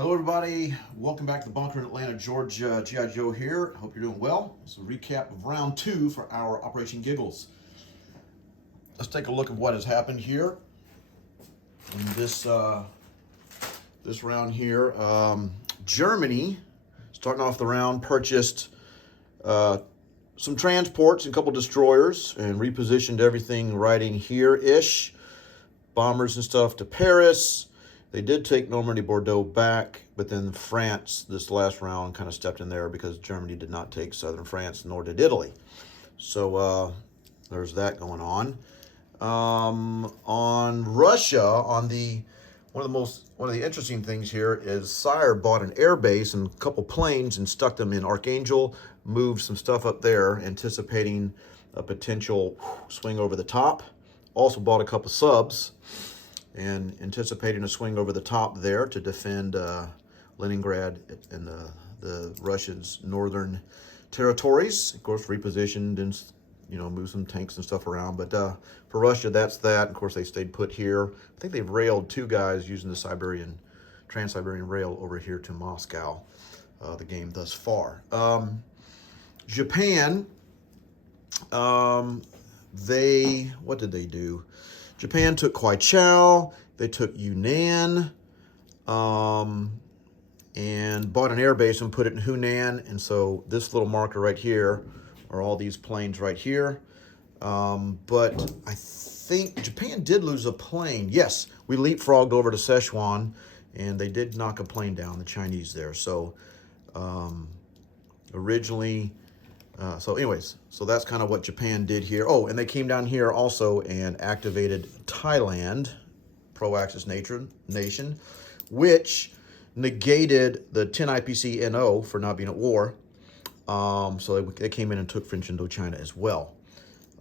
Hello everybody, welcome back to the bunker in Atlanta, Georgia. G.I. Joe here. Hope you're doing well. It's a recap of round 2 for our Operation Giggles. Let's take a look at what has happened here in this round here. Germany, starting off the round, purchased some transports and a couple destroyers and repositioned everything right in here-ish. Bombers and stuff to Paris. They did take Normandy, Bordeaux back, but then France, this last round, kind of stepped in there because Germany did not take southern France, nor did Italy. So there's that going on. On Russia, one of the interesting things here is Sire bought an air base and a couple planes and stuck them in Archangel, moved some stuff up there, anticipating a potential swing over the top. Also bought a couple subs and anticipating a swing over the top there to defend Leningrad and the Russians' northern territories. Of course, repositioned and moved some tanks and stuff around. But for Russia, that's that. Of course, they stayed put here. I think they've railed 2 guys using the Trans-Siberian Rail over here to Moscow. The game thus far. Japan. What did they do? Japan took Kwaichao, they took Yunnan, and bought an air base and put it in Hunan. And so this little marker right here are all these planes right here. But I think Japan did lose a plane. Yes, we leapfrogged over to Sichuan, and they did knock a plane down, the Chinese there. So originally... So that's kind of what Japan did here. Oh, and they came down here also and activated Thailand, pro-Axis nation, which negated the 10 IPC NO for not being at war. So they came in and took French Indochina as well.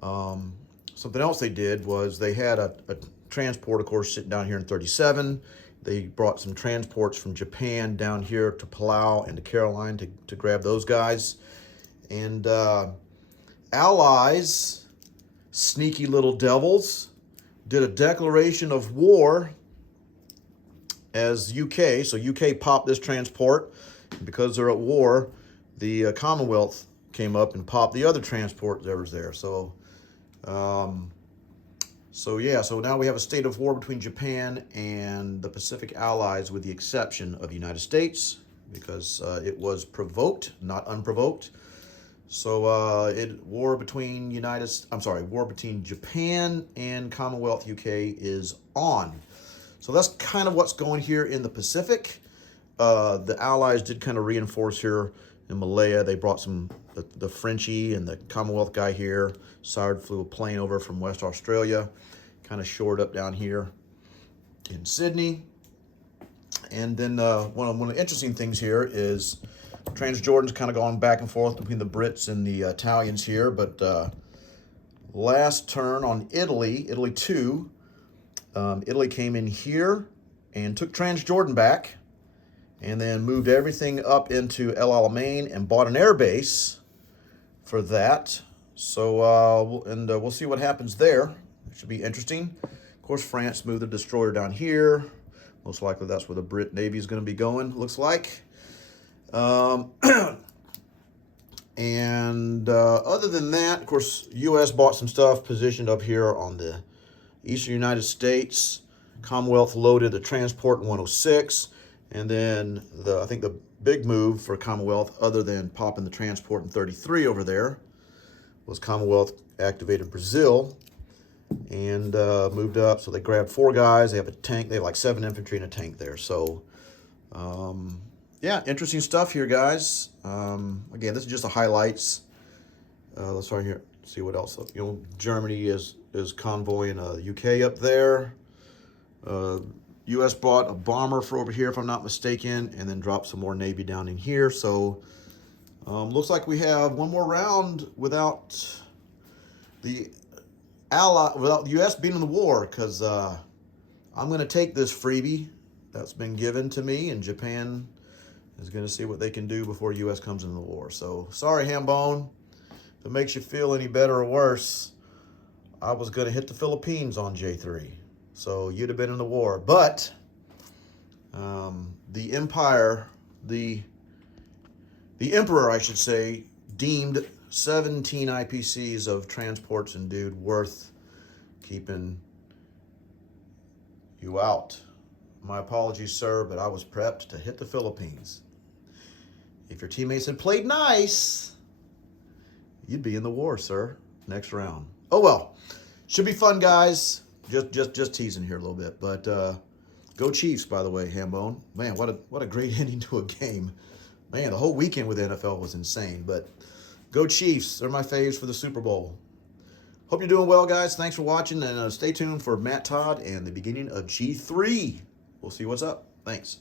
Something else they did was they had a transport, of course, sitting down here in 37. They brought some transports from Japan down here to Palau and to Caroline to grab those guys. And Allies, sneaky little devils, did a declaration of war as UK. So UK popped this transport. Because they're at war, the Commonwealth came up and popped the other transport that was there. So now we have a state of war between Japan and the Pacific Allies, with the exception of the United States, because it was provoked, not unprovoked. So war between Japan and Commonwealth UK is on. So that's kind of what's going here in the Pacific. The Allies did kind of reinforce here in Malaya. They brought the Frenchie and the Commonwealth guy here. Sard flew a plane over from West Australia, kind of shored up down here in Sydney. And then one of the interesting things here is Transjordan's kind of gone back and forth between the Brits and the Italians here, but last turn on Italy 2, Italy came in here and took Transjordan back, and then moved everything up into El Alamein and bought an air base for that. So we'll see what happens there. It should be interesting. Of course, France moved the destroyer down here. Most likely that's where the Brit Navy is going to be going, looks like. Other than that, of course, U.S. bought some stuff positioned up here on the eastern United States. Commonwealth loaded the transport in 106. And then I think the big move for Commonwealth, other than popping the transport in 33 over there, was Commonwealth activated Brazil and moved up. So they grabbed 4 guys. They have a tank. They have like 7 infantry and a tank there. So, yeah, interesting stuff here, guys. Again, this is just the highlights. Let's start here. See what else. Germany is convoying the UK up there. U.S. bought a bomber for over here, if I'm not mistaken, and then dropped some more Navy down in here. So, looks like we have one more round without the U.S. being in the war, because I'm going to take this freebie that's been given to me, and Japan is going to see what they can do before U.S. comes into the war. So, sorry, Hambone. If it makes you feel any better or worse, I was going to hit the Philippines on J3. So, you'd have been in the war. But The Empire, the Emperor, I should say, deemed 17 IPCs of transports and dude worth keeping you out. My apologies, sir, but I was prepped to hit the Philippines. If your teammates had played nice, you'd be in the war, sir. Next round. Oh well, should be fun, guys. Just teasing here a little bit, but go Chiefs, by the way, Hambone. Man, what a great ending to a game. Man, the whole weekend with the NFL was insane, but go Chiefs. They're my faves for the Super Bowl. Hope you're doing well, guys. Thanks for watching, and stay tuned for Matt Todd and the beginning of G3. We'll see what's up. Thanks.